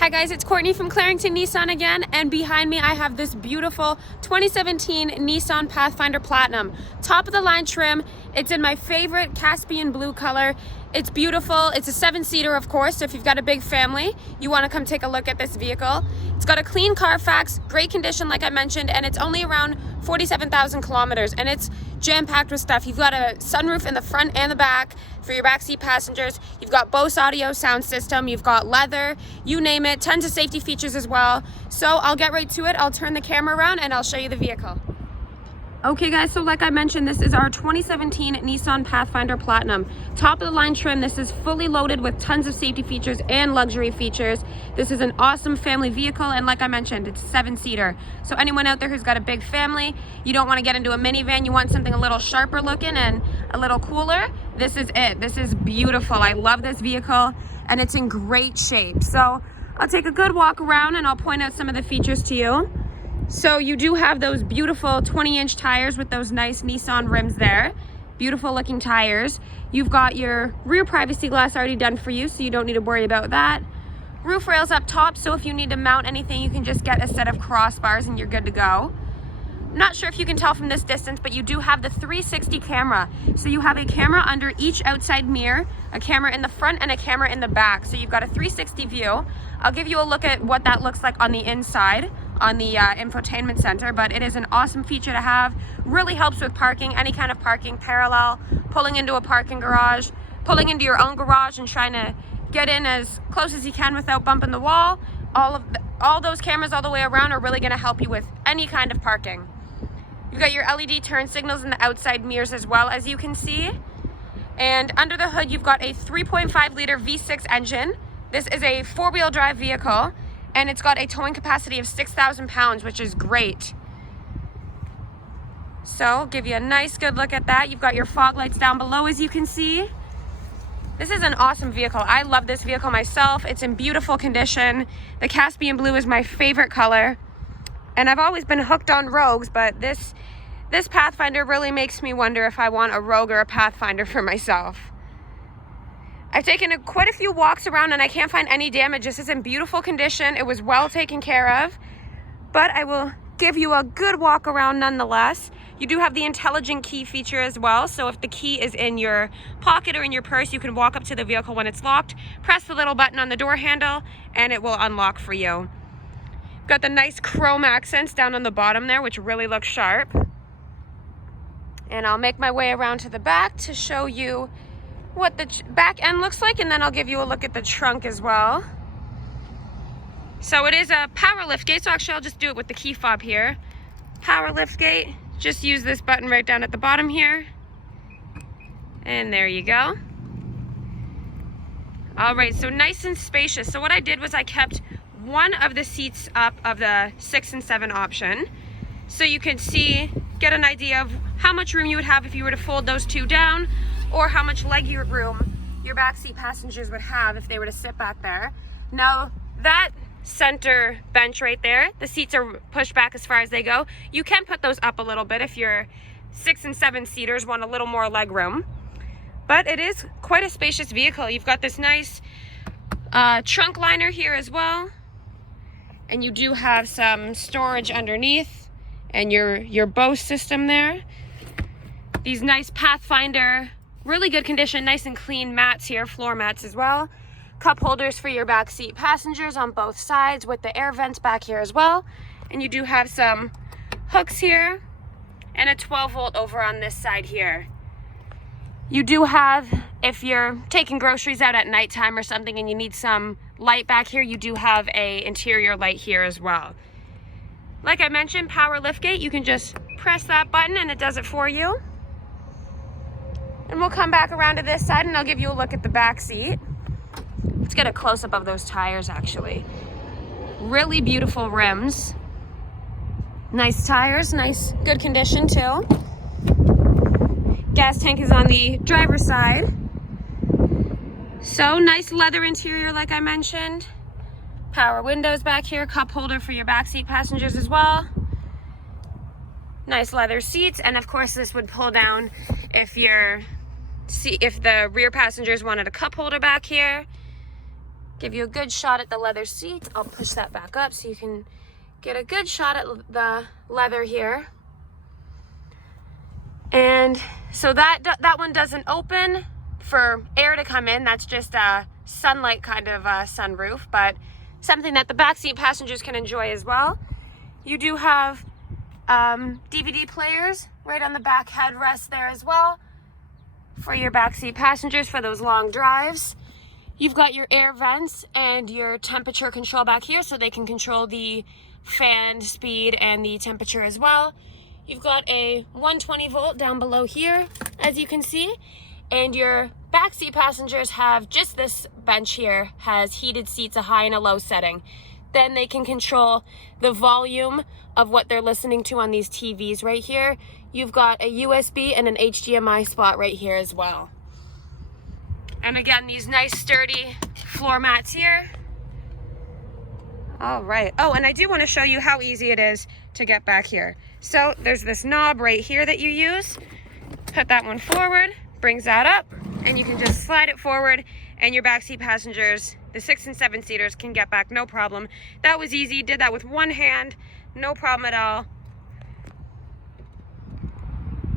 Hi guys, it's Courtney from Clarington Nissan again, and behind me I have this beautiful 2017 Nissan Pathfinder Platinum. Top of the line trim. It's in my favorite Caspian blue color. It's beautiful. It's a 7-seater, of course, so if you've got a big family, you want to come take a look at this vehicle. It's got a clean CarFax, great condition like I mentioned, and it's only around 47,000 kilometers, and it's jam-packed with stuff. You've got a sunroof in the front and the back for your backseat passengers. You've got Bose audio sound system. You've got leather, you name it, tons of safety features as well. So I'll get right to it. I'll turn the camera around and I'll show you the vehicle. Okay guys, so like I mentioned, this is our 2017 Nissan Pathfinder Platinum. Top of the line trim. This is fully loaded with tons of safety features and luxury features. This is an awesome family vehicle, and like I mentioned, it's a 7-seater. So anyone out there who's got a big family, you don't want to get into a minivan, you want something a little sharper looking and a little cooler, this is it. This is beautiful. I love this vehicle and it's in great shape. So I'll take a good walk around and I'll point out some of the features to you. So you do have those beautiful 20-inch tires with those nice Nissan rims there. Beautiful looking tires. You've got your rear privacy glass already done for you, so you don't need to worry about that. Roof rails up top, so if you need to mount anything, you can just get a set of crossbars and you're good to go. Not sure if you can tell from this distance, but you do have the 360 camera. So you have a camera under each outside mirror, a camera in the front and a camera in the back. So you've got a 360 view. I'll give you a look at what that looks like on the inside on the infotainment center, but it is an awesome feature to have. Really helps with parking, any kind of parking, parallel, pulling into a parking garage, pulling into your own garage and trying to get in as close as you can without bumping the wall. All those cameras all the way around are really going to help you with any kind of parking. You've got your LED turn signals in the outside mirrors as well, as you can see. And under the hood, you've got a 3.5 liter V6 engine. This is a 4-wheel drive vehicle, and it's got a towing capacity of 6,000 pounds, which is great. So I'll give you a nice good look at that. You've got your fog lights down below, as you can see. This is an awesome vehicle. I love this vehicle myself. It's in beautiful condition. The Caspian blue is my favorite color. And I've always been hooked on Rogues, but this Pathfinder really makes me wonder if I want a Rogue or a Pathfinder for myself. I've taken quite a few walks around and I can't find any damage. This is in beautiful condition. It was well taken care of, but I will give you a good walk around nonetheless. You do have the intelligent key feature as well, so if the key is in your pocket or in your purse, you can walk up to the vehicle when it's locked, press the little button on the door handle, and it will unlock for you. Got the nice chrome accents down on the bottom there, which really looks sharp. And I'll make my way around to the back to show you what the back end looks like, and then I'll give you a look at the trunk as well. So it is a power lift gate, so actually I'll just do it with the key fob here. Power lift gate, just use this button right down at the bottom here. And there you go. All right, so nice and spacious. So what I did was I kept one of the seats up of the 6 and 7 option, so you can see, get an idea of how much room you would have if you were to fold those two down, or how much leg room your backseat passengers would have if they were to sit back there. Now that center bench right there, the seats are pushed back as far as they go. You can put those up a little bit if your 6 and 7 seaters want a little more leg room, but it is quite a spacious vehicle. You've got this nice trunk liner here as well, and you do have some storage underneath and your Bose system there. These nice Pathfinder, really good condition, nice and clean mats here, floor mats as well. Cup holders for your back seat passengers on both sides with the air vents back here as well. And you do have some hooks here and a 12-volt over on this side here. You do have, if you're taking groceries out at nighttime or something and you need some light back here, you do have a interior light here as well. Like I mentioned, power liftgate, you can just press that button and it does it for you. And we'll come back around to this side and I'll give you a look at the back seat. Let's get a close-up of those tires actually. Really beautiful rims. Nice tires, nice, good condition too. Gas tank is on the driver's side. So nice leather interior like I mentioned. Power windows back here, cup holder for your backseat passengers as well. Nice leather seats, and of course this would pull down if the rear passengers wanted a cup holder back here. Give you a good shot at the leather seat. I'll push that back up so you can get a good shot at the leather here. And so that one doesn't open for air to come in. That's just a sunlight kind of sunroof, but something that the backseat passengers can enjoy as well. You do have DVD players right on the back headrest there as well for your backseat passengers for those long drives. You've got your air vents and your temperature control back here so they can control the fan speed and the temperature as well. You've got a 120 volt down below here, as you can see, and your backseat passengers have just this bench here, has heated seats, a high and a low setting. Then they can control the volume of what they're listening to on these TVs right here. You've got a USB and an HDMI spot right here as well. And again, these nice sturdy floor mats here. All right. Oh, and I do want to show you how easy it is to get back here. So there's this knob right here that you use. Put that one forward, brings that up, and you can just slide it forward, and your backseat passengers, the 6 and 7 seaters, can get back no problem. That was easy. Did that with one hand, no problem at all.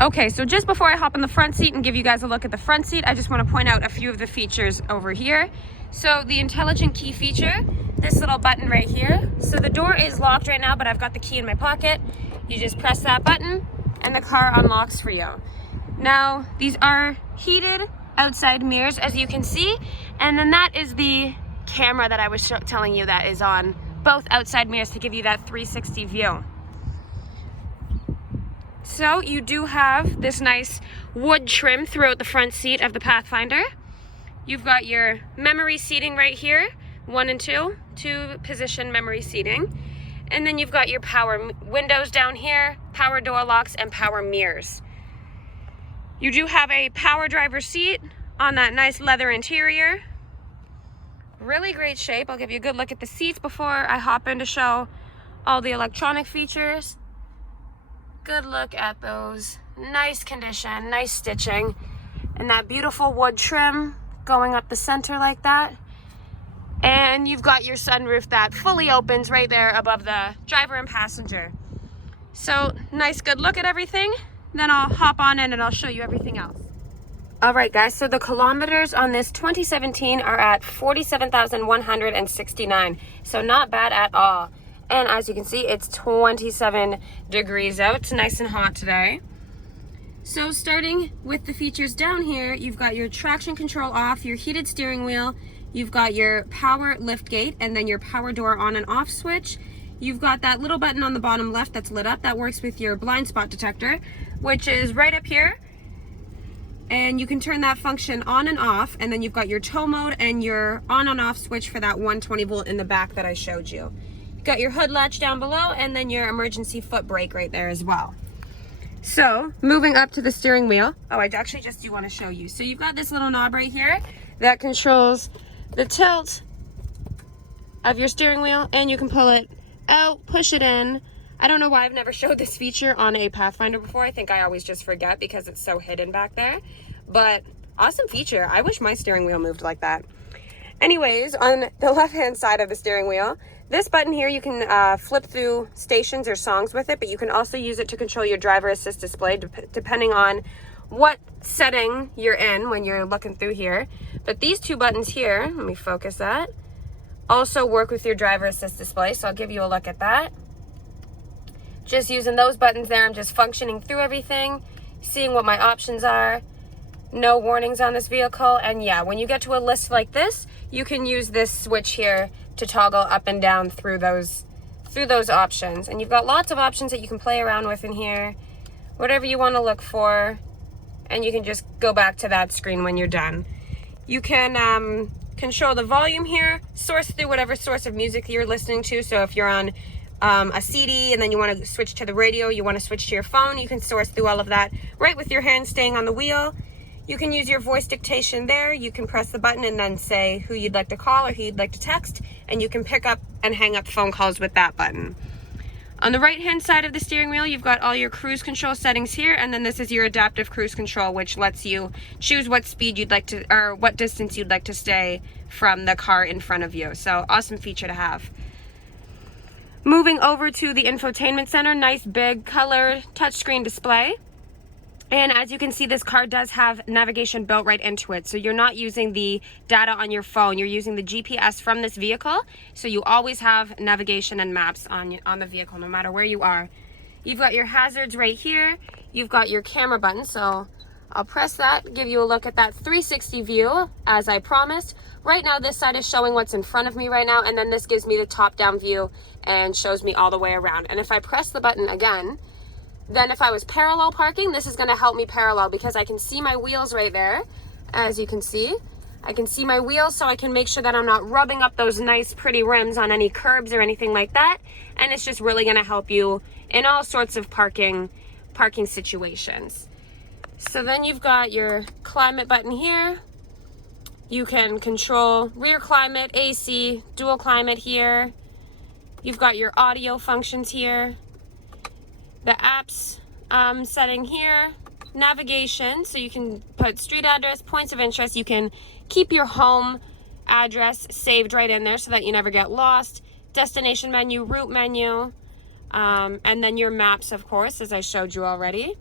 Okay, so just before I hop in the front seat and give you guys a look at the front seat, I just want to point out a few of the features over here. So the intelligent key feature, this little button right here. So the door is locked right now, but I've got the key in my pocket. You just press that button and the car unlocks for you. Now, these are heated outside mirrors, as you can see, and then that is the camera that I was telling you that is on both outside mirrors to give you that 360 view. So you do have this nice wood trim throughout the front seat of the Pathfinder. You've got your memory seating right here, 1 and 2 position memory seating. And then you've got your power windows down here, power door locks, and power mirrors. You do have a power driver seat on that nice leather interior. Really great shape. I'll give you a good look at the seats before I hop in to show all the electronic features. Good look at those. Nice condition, nice stitching, and that beautiful wood trim going up the center like that. And you've got your sunroof that fully opens right there above the driver and passenger. So nice, good look at everything. Then I'll hop on in and I'll show you everything else. All right, guys, so the kilometers on this 2017 are at 47,169. So not bad at all. And as you can see, it's 27 degrees out. It's nice and hot today. So starting with the features down here, you've got your traction control off, your heated steering wheel, you've got your power lift gate, and then your power door on and off switch. You've got that little button on the bottom left that's lit up that works with your blind spot detector, which is right up here. And you can turn that function on and off, and then you've got your tow mode and your on and off switch for that 120 volt in the back that I showed you. You've got your hood latch down below, and then your emergency foot brake right there as well. So moving up to the steering wheel, oh, I actually just do want to show you. So you've got this little knob right here that controls the tilt of your steering wheel, and you can pull it out, push it in. I don't know why I've never showed this feature on a Pathfinder before. I think I always just forget because it's so hidden back there. But awesome feature. I wish my steering wheel moved like that. Anyways, on the left-hand side of the steering wheel, this button here, you can flip through stations or songs with it, but you can also use it to control your driver assist display depending on what setting you're in when you're looking through here. But these two buttons here, let me focus that, also work with your driver assist display. So I'll give you a look at that. Just using those buttons there, I'm just functioning through everything, seeing what my options are. No warnings on this vehicle. And yeah, when you get to a list like this, you can use this switch here to toggle up and down through those options. And you've got lots of options that you can play around with in here, whatever you want to look for, and you can just go back to that screen when you're done. You can control the volume here, source through whatever source of music you're listening to. So if you're on a CD and then you want to switch to the radio, you want to switch to your phone, you can source through all of that right with your hand staying on the wheel. You can use your voice dictation there. You can press the button and then say who you'd like to call or who you'd like to text, and you can pick up and hang up phone calls with that button. On the right hand side of the steering wheel, you've got all your cruise control settings here, and then this is your adaptive cruise control, which lets you choose what speed you'd like to, or what distance you'd like to stay from the car in front of you. So awesome feature to have. Moving over to the infotainment center, nice big color touchscreen display. And as you can see, this car does have navigation built right into it. So you're not using the data on your phone, you're using the GPS from this vehicle. So you always have navigation and maps on the vehicle, no matter where you are. You've got your hazards right here. You've got your camera button. So I'll press that, give you a look at that 360 view, as I promised. Right now, this side is showing what's in front of me right now, and then this gives me the top-down view and shows me all the way around. And if I press the button again, then if I was parallel parking, this is going to help me parallel because I can see my wheels right there. As you can see, I can see my wheels, so I can make sure that I'm not rubbing up those nice pretty rims on any curbs or anything like that. And it's just really going to help you in all sorts of parking situations. So then you've got your climate button here. You can control rear climate, AC, dual climate here. You've got your audio functions here. The apps setting here, navigation, so you can put street address, points of interest. You can keep your home address saved right in there so that you never get lost. Destination menu, route menu, and then your maps, of course, as I showed you already.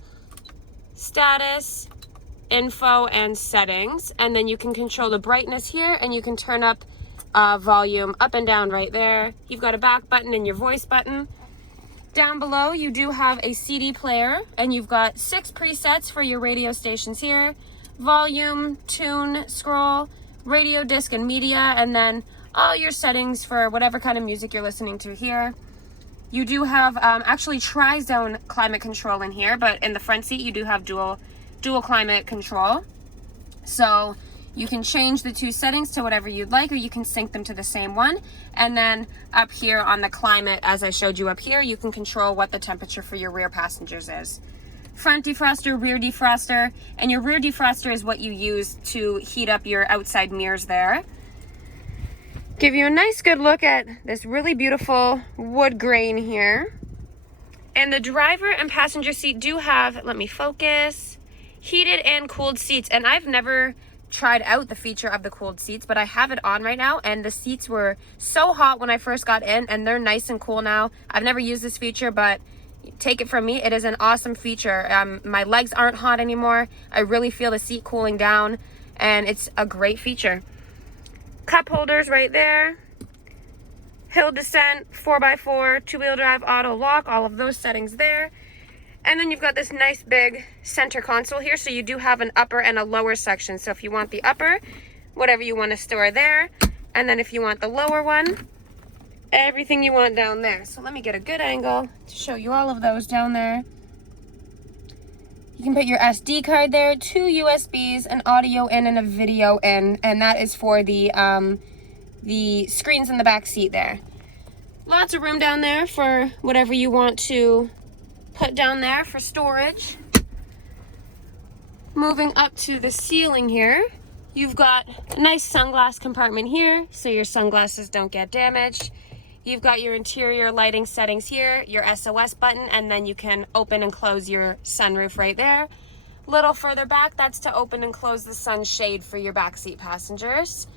Status, info, and settings. And then you can control the brightness here, and you can turn up volume up and down right there. You've got a back button and your voice button. Down below, you do have a CD player, and you've got 6 presets for your radio stations here. Volume, tune, scroll, radio, disc, and media, and then all your settings for whatever kind of music you're listening to here. You do have actually tri-zone climate control in here, but in the front seat, you do have dual climate control. So you can change the 2 settings to whatever you'd like, or you can sync them to the same one. And then up here on the climate, as I showed you up here, you can control what the temperature for your rear passengers is. Front defroster, rear defroster, and your rear defroster is what you use to heat up your outside mirrors there. Give you a nice good look at this really beautiful wood grain here. And the driver and passenger seat do have, let me focus, heated and cooled seats. And I've never tried out the feature of the cooled seats, but I have it on right now, and the seats were so hot when I first got in, and they're nice and cool now. I've never used this feature, but take it from me, it is an awesome feature. My legs aren't hot anymore. I really feel the seat cooling down, and it's a great feature. Cup holders right there. Hill descent, 4x4, 2-wheel drive, auto lock, all of those settings there. And then you've got this nice big center console here, so you do have an upper and a lower section. So if you want the upper, whatever you want to store there. And then if you want the lower one, everything you want down there. So let me get a good angle to show you all of those down there. You can put your SD card there, 2 USBs, an audio in and a video in, and that is for the screens in the back seat there. Lots of room down there for whatever you want to put down there for storage. Moving up to the ceiling here, you've got a nice sunglass compartment here so your sunglasses don't get damaged. You've got your interior lighting settings here, your SOS button, and then you can open and close your sunroof right there. Little further back, that's to open and close the sunshade for your backseat passengers.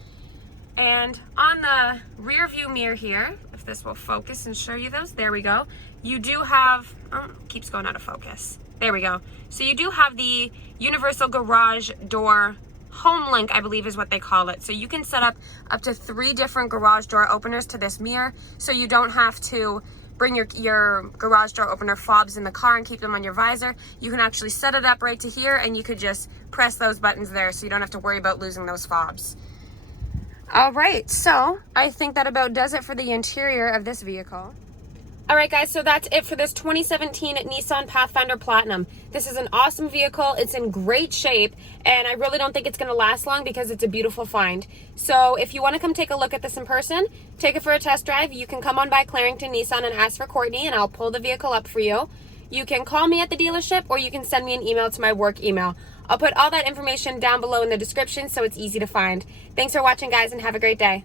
And on the rear view mirror here, if this will focus and show you those, there we go. You do have, keeps going out of focus. There we go. So you do have the universal garage door home link, I believe is what they call it. So you can set up to 3 different garage door openers to this mirror, so you don't have to bring your garage door opener fobs in the car and keep them on your visor. You can actually set it up right to here, and you could just press those buttons there so you don't have to worry about losing those fobs. All right, so I think that about does it for the interior of this vehicle. All right, guys, so that's it for this 2017 Nissan Pathfinder Platinum. This is an awesome vehicle. It's in great shape, and I really don't think it's going to last long because it's a beautiful find. So if you want to come take a look at this in person, take it for a test drive, you can come on by Clarington Nissan and ask for Courtney, and I'll pull the vehicle up for you. You can call me at the dealership, or you can send me an email to my work email. I'll put all that information down below in the description so it's easy to find. Thanks for watching, guys, and have a great day.